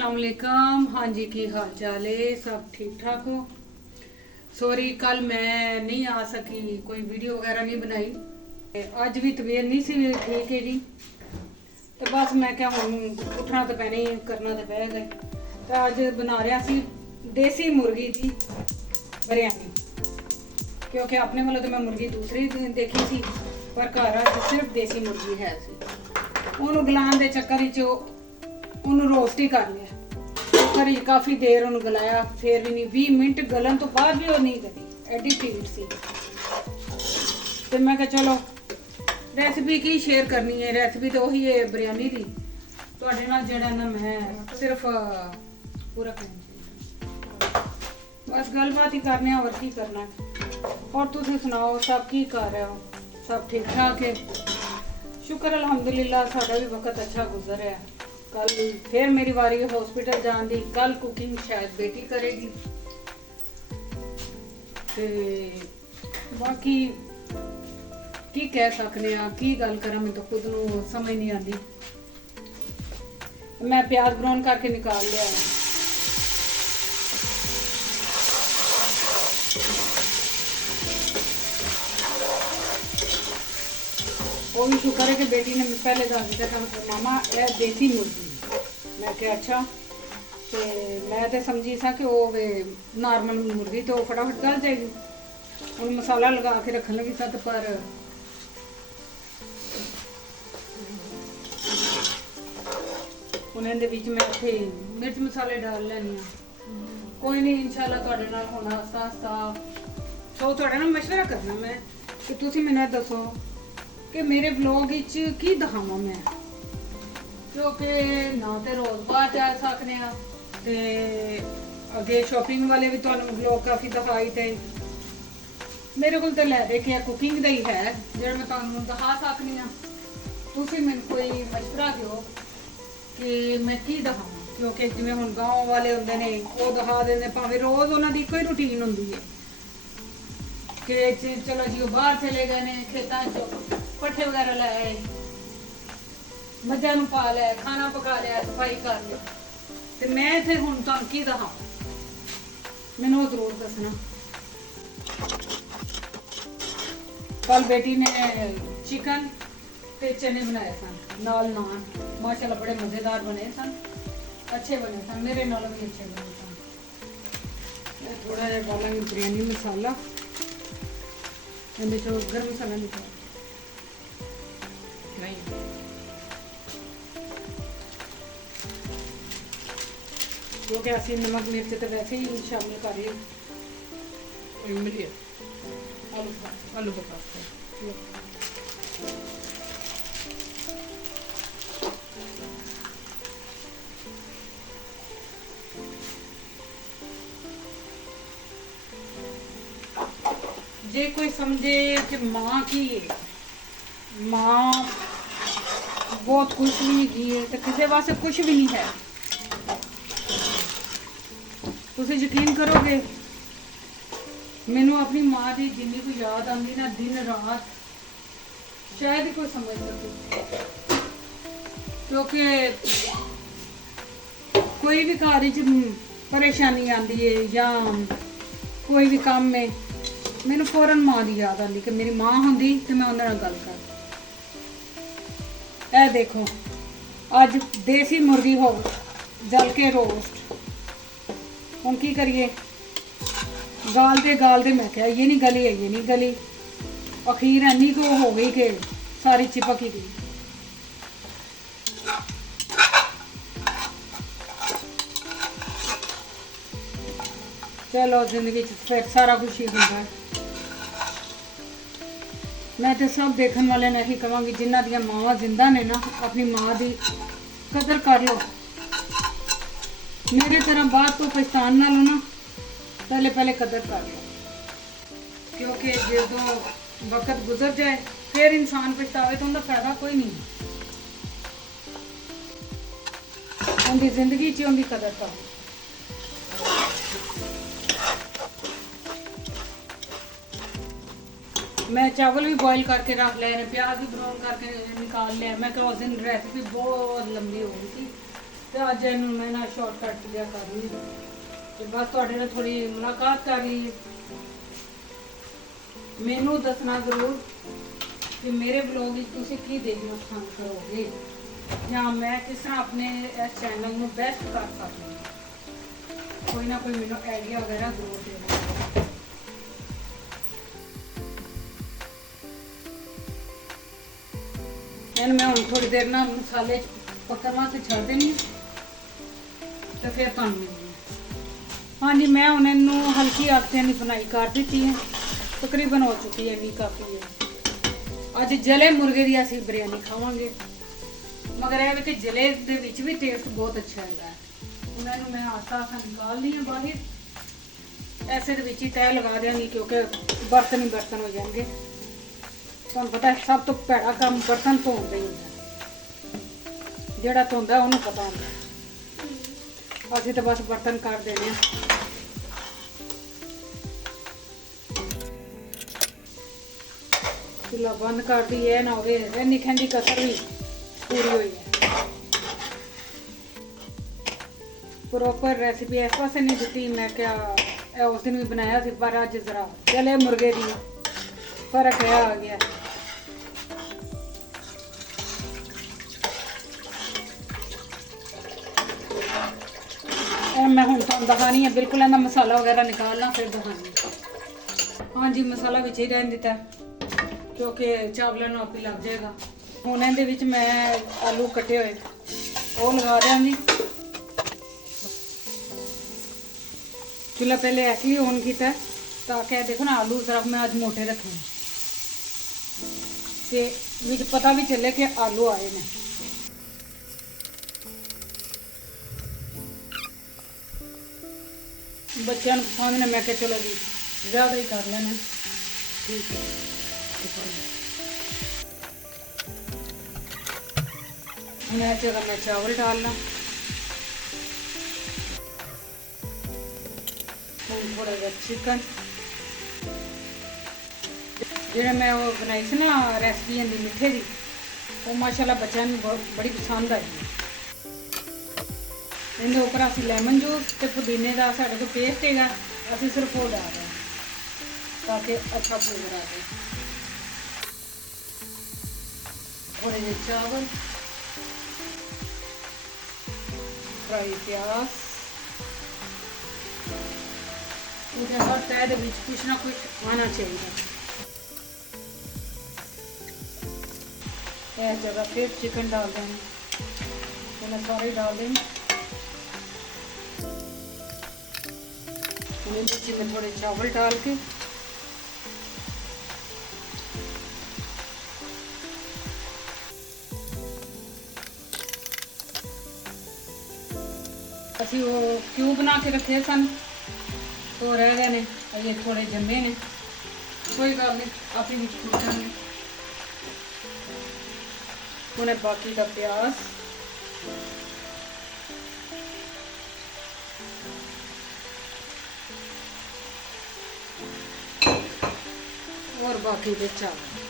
अस्सलाम वालेकुम। हाँ जी, की हाल चाल है? सब ठीक ठाक हो? सॉरी, कल मैं नहीं आ सकी, कोई वीडियो वगैरह नहीं बनाई। अज भी तबीयत नहीं सी ठीक है जी, तो बस मैं क्या हूँ उठना तो पैना ही, करना तो पै गए। तो अज बना रहा सी देसी मुर्गी की बिरयानी, क्योंकि अपने वालों तो मैं मुर्गी दूसरी देखी सी, पर घर अज सिर्फ देसी मुर्गी है सी। ਉਹਨੂੰ ਗਲਾਉਣ ਦੇ ਚੱਕਰ ਵਿੱਚ ਉਹਨੂੰ ਰੋਸਟ ਹੀ ਕਰ ਲਿਆ। ਕੁੱਕਰ ਵਿੱਚ ਕਾਫੀ ਦੇਰ ਉਹਨੂੰ ਗਲਾਇਆ, ਫਿਰ ਵੀ ਨਹੀਂ 20 ਮਿੰਟ ਗਲਣ ਤੋਂ ਬਾਅਦ ਵੀ ਉਹ ਨਹੀਂ ਗਲੀ, ਐਡੀ ਢੀਠ ਸੀ। ਤੇ ਮੈਂ ਕਿਹਾ ਚਲੋ ਰੈਸਪੀ ਕੀ ਸ਼ੇਅਰ ਕਰਨੀ ਹੈ, ਰੈਸਪੀ ਤਾਂ ਉਹੀ ਹੈ ਬਿਰਿਆਨੀ ਦੀ। ਤੁਹਾਡੇ ਨਾਲ ਜਿਹੜਾ ਨਾ ਮੈਂ ਸਿਰਫ ਪੂਰਾ ਬਸ ਗੱਲਬਾਤ ਹੀ ਕਰਨੇ, ਹੋਰ ਕੀ ਕਰਨਾ। और तुम सुनाओ, सब की कर रहे हो? सब ठीक ठाक है? शुक्र अल्हम्दुलिल्लाह, साडा भी वक्त अच्छा गुजर है। कल फिर मेरी वारी हॉस्पिटल जान दी, कल कुकिंग शायद बेटी करेगी। ते बाकी की कह सकने आ, की गल करा, मैं तो खुद नूं समझ नहीं आती। मैं प्याज ब्राउन करके निकाल लिया है। वो भी शुक्र है कि बेटी ने पहले दस दिया था, मामा यह देसी मुर्गी। मैं क्या अच्छा, तो मैं तो समझी सा कि वो वे नॉर्मल मुर्गी तो फटाफट गल जाएगी। उन मसाला लगा के रखने लगी सा, पर उन्हें बीच में इतने मिर्च मसाले डाल लैनी। कोई नहीं, इंशाल्लाह तुहाडे नाल होना आस्ता आस्ता। तो तुहाडे नाल मशवरा करना मैं कि तुसीं मैनूं दसो कि मेरे व्लॉग विच की दिखावां मैं, क्योंकि ना तो रोज़ बाहर जा सकने आ, ते अगे शॉपिंग वाले भी तुहानूं व्लॉग काफ़ी दिखाई थे। मेरे कोल तो लै दे के कुकिंग दा ही है जिहड़ा मैं तुहानूं दिखा सकनी आ। तुसीं मैनूं कोई मशवरा दिओ कि मैं की दिखावां, क्योंकि जिवें हुण गाँव वाले हुंदे ने वो दिखा देंदे, भावें रोज़ उन्हां दी इक्को ही रूटीन हुंदी है कि चलो जी वो बाहर चले गए ने, खेतां च पट्ठे वगैरह लाए, मझां नूं पा लिया, खाना पका लिया, सफाई कर ली। ते मैं इत्थे हुण तुहानूं की दस्सां, मैनूं जरूर दस्सना। कल बेटी ने चिकन ते चने बनाए सन, नाल नान, माशाल्लाह बड़े मज़ेदार बने सन, अच्छे बने सन, मेरे नालों भी अच्छे बने सन। थोड़ा जिहा डालांगे बिरयानी मसाला, इहदे चों गर्म मसाला निकाल नहीं, क्योंकि असीं नमक मिर्च तो वैसे ही शामिल करिए। आलू का पास्ता जे कोई समझे कि माँ की माँ बहुत कुछ भी नहीं की है, तो किसी वास्ते कुछ भी नहीं है। तुसीं यकीन करोगे, मैनू अपनी माँ की जिन्नी कोई याद आती ना दिन रात, शायद ही कोई समझ सके। क्योंकि कोई भी घर परेशानी आती है या कोई भी काम में मैनू फौरन माँ की याद आती कि मेरी माँ होंदी तो मैं उन्हां नाल गल कर। ए देखो, अज देसी मुर्गी हो जल के रोस्ट। हम की करिए, गालते मैं क्या ये नहीं गली है, ये नहीं गली, अखीर इन्नी को हो गई कि सारी चिपक ही गई। चलो जिंदगी फिर सारा कुछ ही होता है। मैं तो सब देखने वाले ने यही कहांगी, जिन्हां दियां मावां जिंदा ने ना, अपनी माँ की कदर कर लो। मेरे तरह बाद तो पछतान ना लो ना, पहले पहले कदर कर लो, क्योंकि जो वक्त गुजर जाए फिर इंसान पछतावे तो उनका फायदा कोई नहीं। उनकी जिंदगी च उनकी कदर कर लो। मैं चावल भी बॉयल करके रख लिया, प्याज भी ब्राउन करके निकाल लिया। मैं कहा उस दिन रेसिपी बहुत लंबी हो गई थी, ਤੇ ਅੱਜ ਇਹਨੂੰ ਮੈਂ ਨਾ ਸ਼ਾਰਟਕਟ ਜਿਹਾ ਕਰ ਲਈ ਤੇ ਬਸ ਤੁਹਾਡੇ ਨਾਲ ਥੋੜੀ ਮੁਲਾਕਾਤ ਕਰ ਲਈ। ਮੈਨੂੰ ਦੱਸਣਾ ਜ਼ਰੂਰ ਕਿ ਮੇਰੇ ਵਲੌਗ ਵਿੱਚ ਤੁਸੀਂ ਕੀ ਦੇਖਣਾ ਪਸੰਦ ਕਰੋਗੇ ਜਾਂ ਮੈਂ ਕਿਸ ਤਰ੍ਹਾਂ ਆਪਣੇ ਇਸ ਚੈਨਲ ਨੂੰ ਬੈਸਟ ਕਰ ਸਕਦੀ ਹਾਂ। ਕੋਈ ਨਾ ਕੋਈ ਮੈਨੂੰ ਆਈਡੀਆ ਵਗੈਰਾ ਜ਼ਰੂਰ ਦੇਣਾ। ਇਹਨੂੰ ਮੈਂ ਹੁਣ ਥੋੜੀ ਦੇਰ ਨਾਲ ਮਸਾਲੇ 'ਚ ਪੱਕਣ ਵਾਸਤੇ ਛੱਡ ਦੇਣੀ ਤੇ ਫਿਰ ਤੁਹਾਨੂੰ ਮਿਲਦੀ ਹਾਂ। ਹਾਂਜੀ, ਮੈਂ ਹੁਣ ਇਹਨੂੰ ਹਲਕੀ ਅੱਗ ਤੇ ਨਹੀਂ ਬਣਾਈ ਕਰ ਦਿੱਤੀ ਹੈ, ਤਕਰੀਬਨ ਹੋ ਚੁੱਕੀ ਹੈ, ਇੰਨੀ ਕਾਫੀ ਹੈ। ਅੱਜ ਜਲੇ ਮੁਰਗੇ ਦੀ ਅਸੀਂ ਬਿਰਿਆਨੀ ਖਾਵਾਂਗੇ, ਮਗਰ ਇਹ ਕਿ ਜਲੇ ਦੇ ਵਿੱਚ ਵੀ ਟੇਸਟ ਬਹੁਤ ਅੱਛਾ ਹੁੰਦਾ ਹੈ। ਉਹਨਾਂ ਨੂੰ ਮੈਂ ਆਸਾ ਨਿਕਾਲ ਲਈ ਹੈ ਬਾਹਰ, ਐਸੇ ਦੇ ਵਿੱਚ ਹੀ ਤਹਿ ਲਗਾ ਦਿਆਂਗੀ ਕਿਉਂਕਿ ਬਰਤਨ ਹੀ ਬਰਤਨ ਹੋ ਜਾਣਗੇ। ਤੁਹਾਨੂੰ ਪਤਾ ਸਭ ਤੋਂ ਭੈੜਾ ਕੰਮ ਬਰਤਨ ਧੋਣ ਦਾ ਹੀ ਹੁੰਦਾ, ਜਿਹੜਾ ਧੋਂਦਾ ਉਹਨੂੰ ਪਤਾ ਹੁੰਦਾ। ਅਸੀਂ ਤਾਂ ਬਸ ਬਰਤਨ ਕਰ ਦੇਣੇ ਆ। ਚੁੱਲ੍ਹਾ ਬੰਦ ਕਰ ਦਈਏ, ਨਾ ਹੋਵੇ ਰਹਿੰਦੀ ਖੰਡੀ ਕਸਰ ਵੀ ਪੂਰੀ ਹੋਈ ਹੈ। ਪ੍ਰੋਪਰ ਰੈਸਿਪੀ ਇਸ ਪਾਸੇ ਨਹੀਂ ਦਿੱਤੀ, ਮੈਂ ਕਿਹਾ ਇਹ ਉਸ ਦਿਨ ਵੀ ਬਣਾਇਆ ਸੀ, ਪਰ ਅੱਜ ਜ਼ਰਾ ਜਲੇ ਮੁਰਗੇ ਦੀ ਫਰਕ ਹੈ ਆ ਗਿਆ। मैं हूँ तुम दिखानी है बिल्कुल इहदा मसाला वगैरह निकालना फिर दिखानी। हाँ जी, मसाला विच ही रहन दिता क्योंकि चावलों में आप ही लग जाएगा। हुण इहदे विच मैं आलू कटे हुए वो लगा देंगी। चूल्हा पहले ऐसे ही ऑन किया ताकि देखो ना आलू सिर्फ मैं अज मोटे रखे ते विच पता भी चले कि आलू आए ने। बच्चों को पसंद ने, मैं चलो जी ज़्यादा ही कर लेना। ठीक है, हूँ इस जगह मैं चावल डालना। हूँ थोड़ा जहा चिकन जो मैं वो बनाई थी ना रेसिपी इनकी मिठे की, वो माशाल्लाह बच्चों को बड़ी पसंद आई। इनके उपर असी लैमन जूस तो पुदीने का साढ़े को पेस्ट है, असी सिर्फ वो डाल रहे हैं ताकि अच्छा फ्लेवर आ जाए। थोड़े जे चावल, फ्राई प्याज, हर तह के कुछ ना कुछ आना चाहिए। इस जगह फिर चिकन डाल देंगे, तो मैं सारे डाल देंगे। नीचे में थोड़े चावल डाल के असी वो क्यूब बना के रखे सन तो रह गए ने, ये थोड़े जमे ने, कोई गल नहीं आप ही छूट जाएंगे। उन्हें बाकी का प्याज और बाकी के चावल।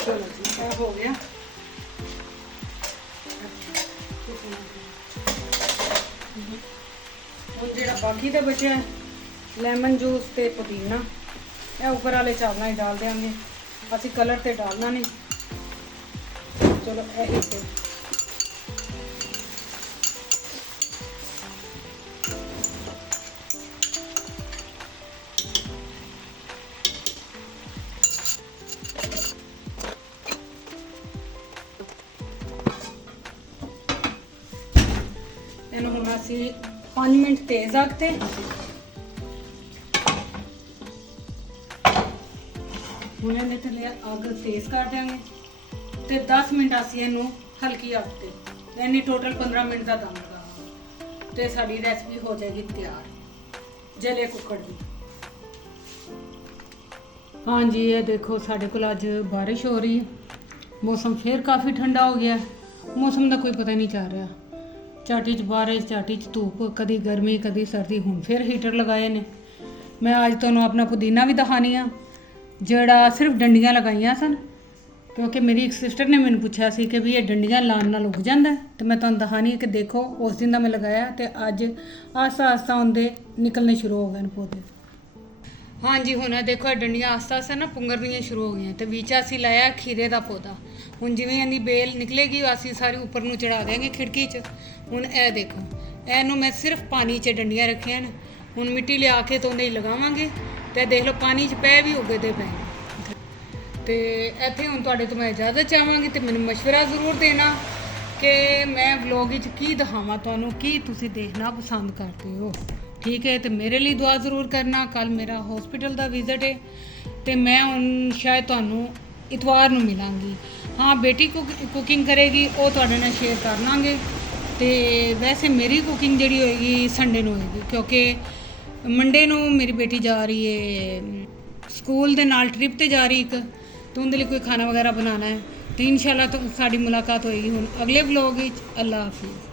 चलो जी ये हो गया। ਹੁਣ ਜਿਹੜਾ ਬਾਕੀ ਦਾ ਬਚਿਆ ਲੈਮਨ ਜੂਸ ਤੇ ਪੁਦੀਨਾ ਇਹ ਉੱਪਰ ਵਾਲੇ ਚਾਵਲਾਂ ਹੀ डाल देंगे। ਅਸੀਂ ਕਲਰ ਤੇ डालना नहीं। चलो यही पे ਇਹਨੂੰ ਹੁਣ ਅਸੀਂ 5 ਮਿੰਟ ਤੇਜ਼ ਅੱਗ ਤੇ ਹੁਣ ਇਹਨੇ ਥੱਲੇ ਅੱਗ ਤੇਜ਼ ਕਰ ਦਿਆਂਗੇ ਤੇ 10 ਮਿੰਟ ਅਸੀਂ ਇਹਨੂੰ ਹਲਕੀ ਅੱਗ ਤੇ ਯਾਨੀ ਟੋਟਲ 15 ਮਿੰਟ ਦਾ ਦਮ ਲਗਾਵਾਂਗੇ ਤੇ ਸਾਡੀ ਰੈਸਪੀ ਹੋ ਜਾਏਗੀ ਤਿਆਰ ਜਲੇ ਕੁੱਕੜ ਦੀ। हाँ जी, ये देखो साढ़े को अज बारिश हो रही है, मौसम फिर काफ़ी ठंडा हो गया। मौसम का कोई पता नहीं चल रहा, झाटी च बारिश झाटी च धूप, कदी गर्मी कदी सर्दी। हुण फिर हीटर लगाए ने। मैं अज तुहानूं अपना पुदीना भी दिखानी आ, जिहड़ा सिर्फ डंडियां लगाइयां सन, क्योंकि मेरी एक सिस्टर ने मैनूं पुछया सी कि भी ये डंडियां लाण नाल उग जांदा है। तो मैं तुहानूं दिखानी है कि देखो उस दिन दा मैं लगाया तो अज आस्ता आस्ता उनके निकलने शुरू हो गए ने पौधे। हाँ जी, हुण देखो डंडियां आस्ता आस्ता ना पुंगरनियां शुरू हो गई। तो बीच असीं लाया खीरे का पौधा। हुण जिवें इहदी बेल निकलेगी असीं सारी उपर नूं चढ़ा देंगे खिड़की च। हुण ए देखो, इहनूं मैं सिर्फ पानी च डंडियां रखियां ने। हुण मिट्टी लिया के तो उन्हें लगावांगे। तो देख लो पानी च पै भी उगदे पे। तो इत्थे हुण तुहाडे तो मैं इजाजत चाहांगी। तो मैनूं मशवरा जरूर देना कि मैं व्लॉग विच की दिखावां तुहानूं, की तुसीं देखना पसंद करते हो। ठीक है, तो मेरे लिए दुआ जरूर करना। कल मेरा हॉस्पिटल का विजिट है, तो मैं हुण शायद तुहानूं इतवार नूं मिलांगी। हाँ, बेटी कुकिंग करेगी, वो तुहाडे नाल शेयर कर लांगे। तो वैसे मेरी कुकिंग जिहड़ी होएगी संडे नूं होएगी, क्योंकि मंडे नूं मेरी बेटी जा रही है स्कूल दे नाल ट्रिप ते जा रही एक, तो उनके लिए कोई खाना वगैरह बनाना है। तो इंशाल्लाह तो साडी मुलाकात होएगी हुण अगले व्लॉग विच। अल्लाह हाफिज़।